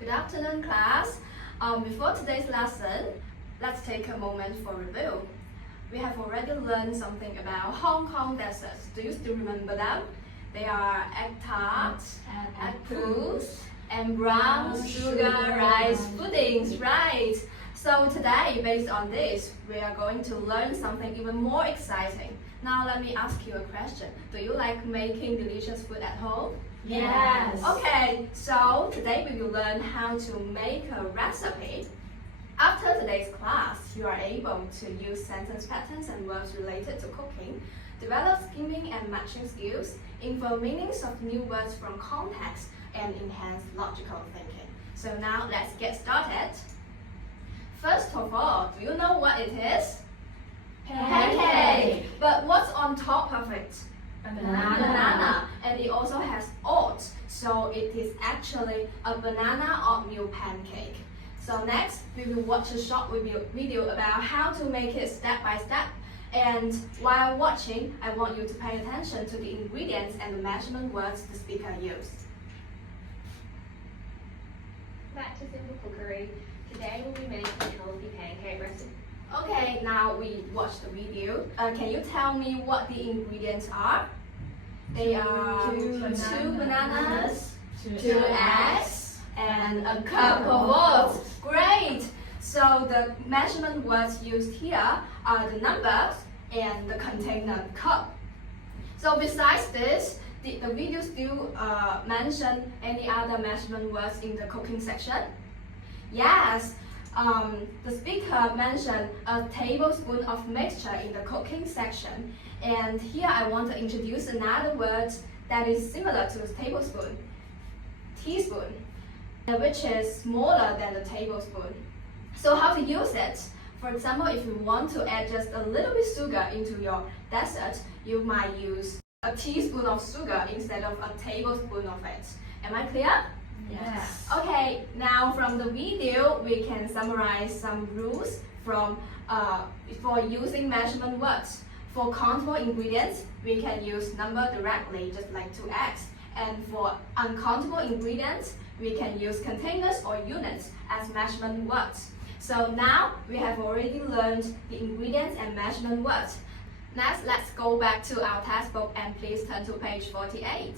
Good afternoon, class. Before today's lesson, let's take a moment for review. We have already learned something about Hong Kong desserts. Do you still remember them? They are egg tarts, egg pousses, and brown sugar rice puddings, right? So today, based on this, we are going to learn something even more exciting. Now let me ask you a question. Do you like making delicious food at home? Yes. Okay, so today we will learn how to make a recipe. After today's class, you are able to use sentence patterns and words related to cooking, develop skimming and matching skills, infer meanings of new words from context, and enhance logical thinking. So now let's get started. First of all, do you know what it is? Pancake. But what's on top of it? Banana. And it also has oats, so it is actually a banana oatmeal pancake. So next, we will watch a short video about how to make it step by step. And while watching, I want you to pay attention to the ingredients and the measurement words the speaker used. Back to Simple Cookery. Today we'll be making a healthy pancake recipe. Okay, now we watched the video. Can you tell me what the ingredients are? They are two bananas, two eggs, and a cup of oats. Great! So the measurement words used here are the numbers and the container cup. So besides this, did the video still mention any other measurement words in the cooking section? Yes. The speaker mentioned a tablespoon of mixture in the cooking section, and here I want to introduce another word that is similar to a tablespoon, teaspoon, which is smaller than the tablespoon. So how to use it? For example, if you want to add just a little bit sugar into your dessert, you might use a teaspoon of sugar instead of a tablespoon of it. Am I clear? Yes. Okay, now from the video, we can summarize some rules for using measurement words. For countable ingredients, we can use number directly, just like 2 eggs. And for uncountable ingredients, we can use containers or units as measurement words. So now we have already learned the ingredients and measurement words. Next, let's go back to our textbook and please turn to page 48.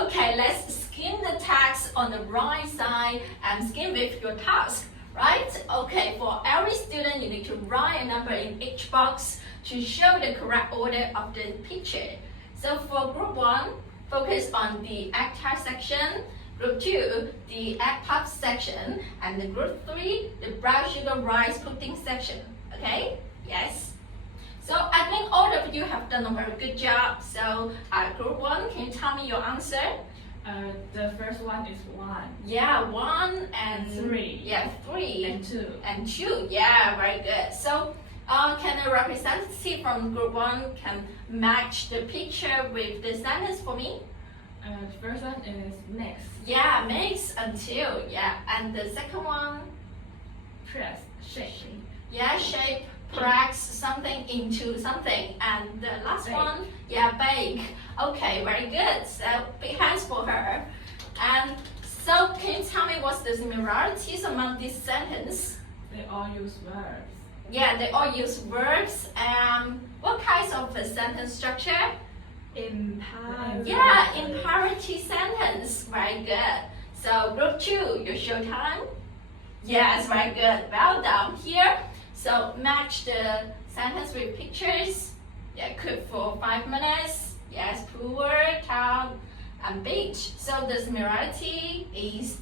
Okay, let's skim the text on the right side and skim with your task, right? Okay, for every student, you need to write a number in each box to show the correct order of the picture. So for group 1, focus on the egg tart section, group 2, the egg puff section, and the group 3, the brown sugar rice pudding section, okay? Yes. So I think all of you have done a very good job. So group 1, can you tell me your answer? The first one is 1. Yeah, 1 and 3. Yeah, 3 And 2. and 2. Yeah, very good. So can a representative from group 1 can match the picture with the sentence for me? The first one is mix. Yeah, mix until. Yeah, and the second one? Press. Shake. Yeah, shape. Press something into something. And the last Bake. one, yeah, bake. Okay, very good. So big hands for her. And so can you tell me what's the similarities among these sentences? They all use verbs. Yeah, they all use verbs. What kinds of a sentence structure? Imperative. Yeah, imperative sentence. Very good. So group 2, your show time. Yes, very good. Well done. Here. So match the sentence with pictures. Yeah, cook for 5 minutes. Yes, poor, town, and beach. So the similarity is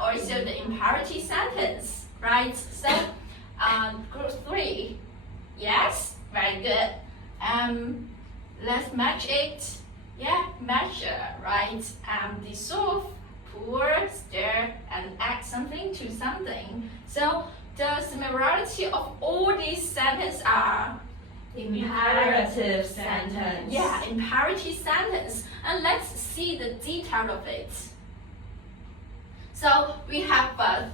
also the imperative sentence, right? So group 3. Yes, very good. Let's match it. Yeah, measure, right? Dissolve, pour, stir, and add something to something. So the similarity of all these sentences are Imperative sentence. Yeah, imperative sentence. And let's see the detail of it. So we have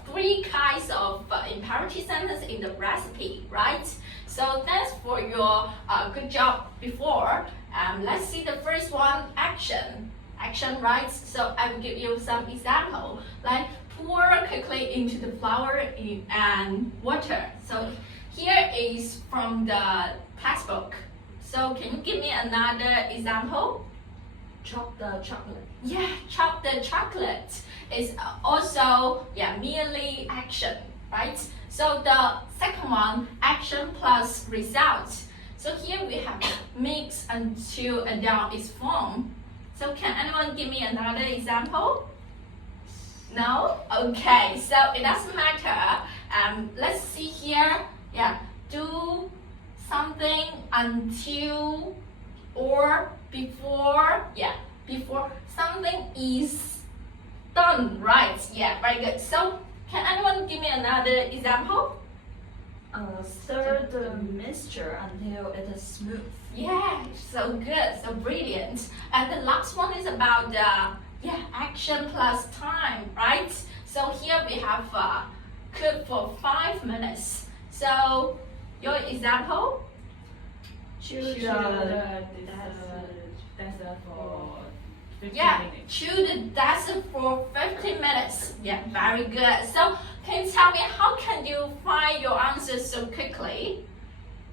3 kinds of imperative sentence in the recipe, right? So thanks for your good job before. Let's see the first one, action. action, right? So I will give you some example, like pour quickly into the flour and water. So here is from the textbook. So can you give me another example? Chop the chocolate. Yeah, chop the chocolate is also merely action, right? So the second one, action plus result. So here we have mix until a dough is formed. So can anyone give me another example? No? Okay, so it doesn't matter. Let's see here. Yeah, do something until or before. Yeah, before something is done, right? Yeah, very good. So can anyone give me another example? Stir the mixture until it is smooth. Yeah, so good, so brilliant. And the last one is about the action plus time, right? So here we have cook for 5 minutes. So your example? Chew the dessert for 15 Yeah, minutes. chew the dessert for 15 minutes. Yeah, very good. So can you tell me how can you find your answers so quickly?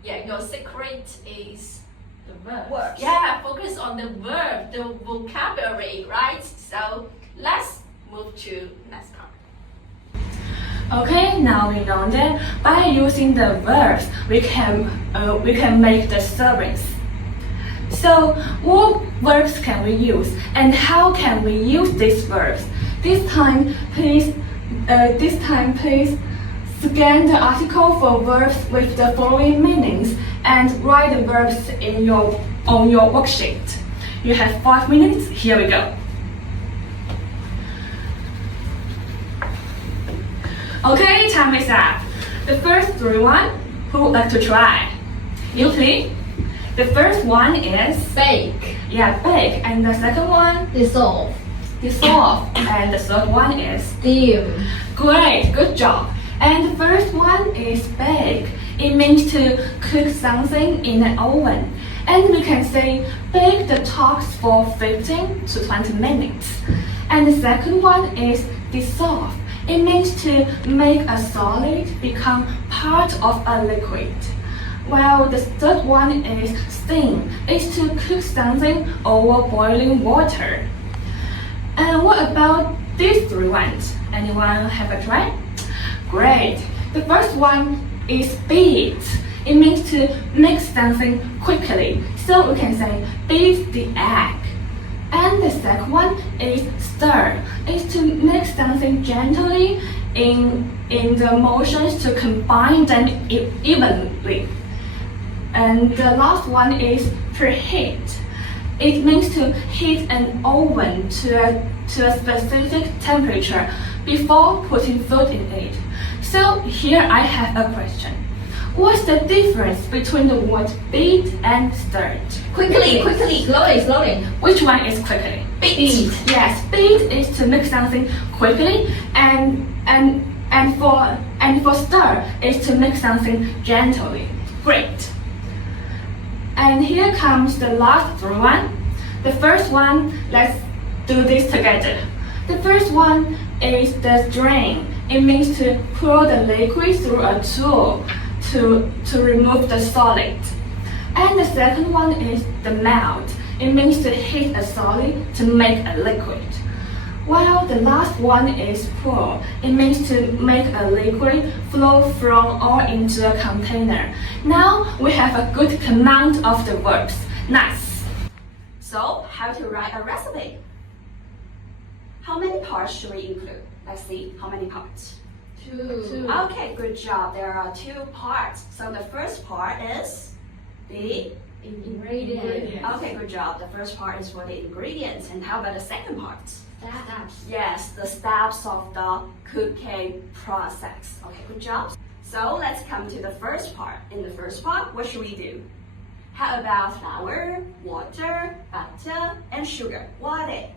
Yeah, your secret is The verb. Works. yeah, focus on the verb, the vocabulary, right? So let's move to next part. Okay, now we know that by using the verbs, we can make the servings. So, what verbs can we use, and how can we use these verbs? This time, please scan the article for verbs with the following meanings and write the verbs on your worksheet. You have 5 minutes. Here we go. Okay, time is up. The first one, who would like to try? You please. The first one is Bake. bake, and the second one Dissolve. dissolve, and the third one is Steam. great, good job. And the first one is bake. It means to cook something in an oven, and we can say bake the toast for 15 to 20 minutes. And the second one is dissolve. It means to make a solid become part of a liquid. While the third one is steam. It's to cook something over boiling water. And what about these three ones? Anyone have a try? Great. The first one is beat. It means to mix something quickly. So we can say beat the egg. And the second one is stir. It's to mix something gently in the motions to combine them evenly. And the last one is preheat. It means to heat an oven to a specific temperature before putting food in it. So here I have a question. What's the difference between the word beat and stirred? Quickly, slowly. Which one is quickly? Beat. Yes, beat is to make something quickly, and for stir is to make something gently. Great. And here comes the last three one. The first one, let's do this together. The first one is the drain. It means to pour the liquid through a tool to remove the solid. And the second one is the melt. It means to heat a solid to make a liquid. While the last one is pour. It means to make a liquid flow from or into a container. Now we have a good command of the verbs. Nice. So, how to write a recipe? How many parts should we include? Let's see, how many parts? Two. Okay, good job. There are 2 parts. So the first part is the Ingredients. Okay, good job. The first part is for the ingredients. And how about the second part? Steps. Yes, the steps of the cooking process. Okay, good job. So let's come to the first part. In the first part, what should we do? How about flour, water, butter, and sugar? What are they?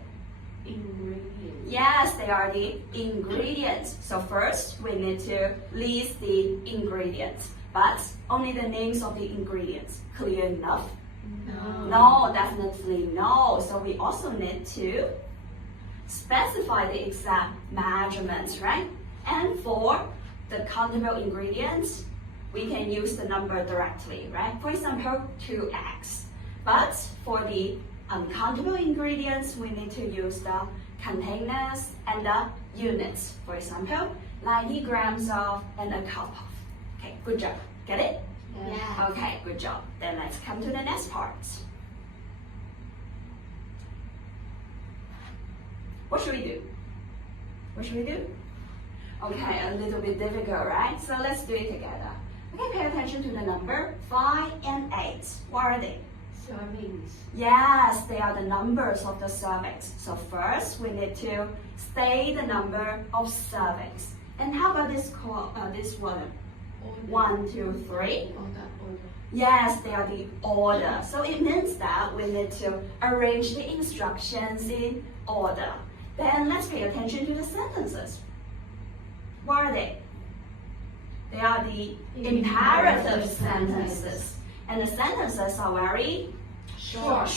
Ingredients. Yes, they are the ingredients. So first, we need to list the ingredients, but only the names of the ingredients. Clear enough? No, definitely no. So we also need to specify the exact measurements, right? And for the countable ingredients, we can use the number directly, right? For example, 2x. But for the uncountable ingredients, we need to use the containers and the units. For example, 90 grams of and a cup of. Okay, good job. Get it? Yeah. Okay, good job. Then let's come to the next part. What should we do? What should we do? Okay, a little bit difficult, right? So let's do it together. Okay, pay attention to the number 5 and 8. What are they? Servings. Yes, they are the numbers of the servings. So first, we need to say the number of servings. And how about this one? 1, 2, 3. Yes, they are the order. So it means that we need to arrange the instructions in order. Then let's pay attention to the sentences. What are they? They are the imperative sentences. And the sentences are very short,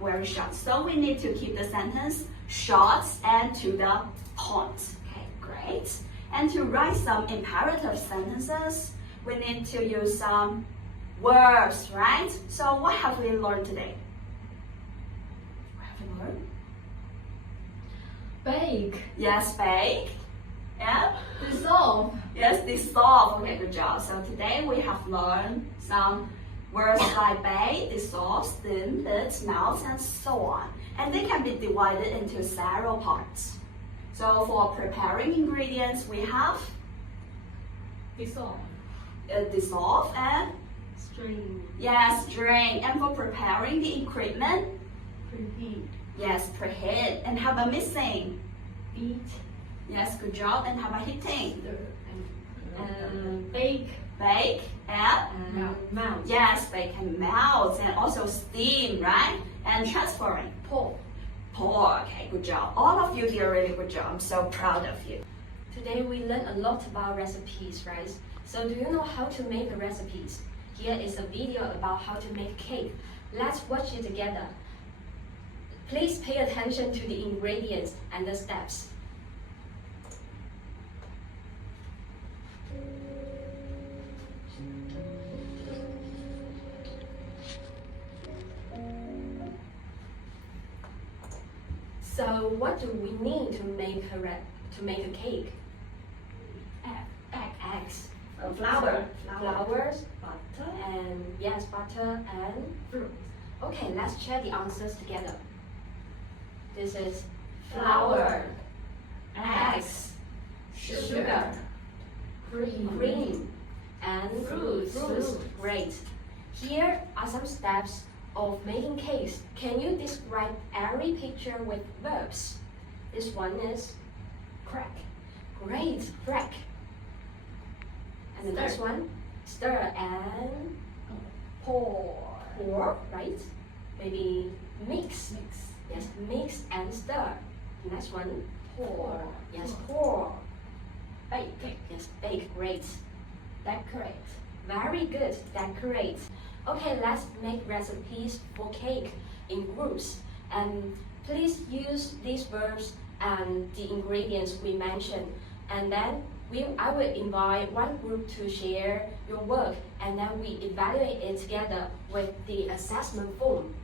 very short. So we need to keep the sentence short and to the point. Okay, great. And to write some imperative sentences, we need to use some verbs, right? So what have we learned today? What have we learned? Bake. Yes, bake. Yeah. Dissolve. Yes, dissolve. Okay, good job. So today we have learned some words like bake, dissolve, steam, heat, melt, and so on. And they can be divided into several parts. So for preparing ingredients, we have Dissolve. Dissolve and Strain. yes, drain. And for preparing the equipment, Preheat. yes, preheat. And how about mixing? Beat. Yes, good job. And how about heating? Bake. Bake and Melt. yes, bake and melt, and also steam, right? And transferring. Pour. Pour. Okay, good job. All of you did a really good job. I'm so proud of you. Today we learned a lot about recipes, right? So do you know how to make the recipes? Here is a video about how to make cake. Let's watch it together. Please pay attention to the ingredients and the steps. So what do we need to make a cake? Eggs, Flour. flowers, Butter. and yes, butter and fruit. Okay, let's check the answers together. This is flour, eggs, sugar, cream, and fruits. Great. Here are some steps of making cakes. Can you describe every picture with verbs? This one is crack. Great, crack. And the next one, stir and pour, right? Maybe mix. Yes, mix and stir. Next one, pour. Yes, pour. Bake. Yes, bake. Great. Decorate. Very good. Decorate. Okay, let's make recipes for cake in groups. And please use these verbs and the ingredients we mentioned. And then I will invite one group to share your work, and then we evaluate it together with the assessment form.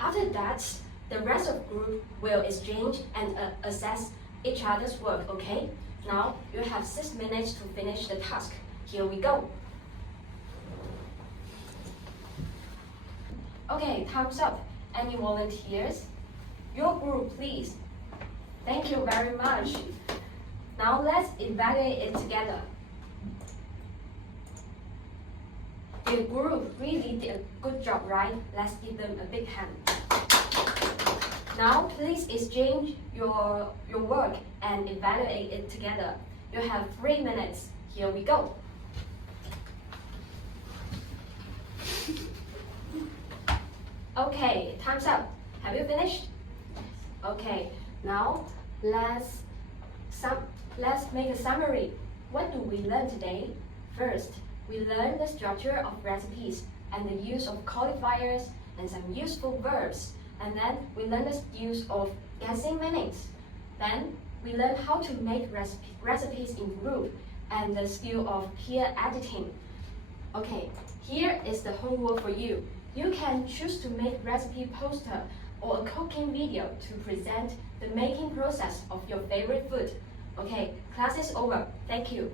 After that, the rest of the group will exchange and assess each other's work, okay? Now, you have 6 minutes to finish the task. Here we go. Okay, time's up. Any volunteers? Your group, please. Thank you very much. Now let's evaluate it together. The group really did a good job, right? Let's give them a big hand. Now please exchange your work and evaluate it together. You have 3 minutes. Here we go. Okay, time's up. Have you finished? Okay, now let's make a summary. What do we learn today? First, we learned the structure of recipes. and the use of qualifiers and some useful verbs. And then we learn the use of guessing meanings. Then we learn how to make recipes in group and the skill of peer editing. Okay, here is the homework for you. You can choose to make recipe poster or a cooking video to present the making process of your favorite food. Okay, class is over. Thank you.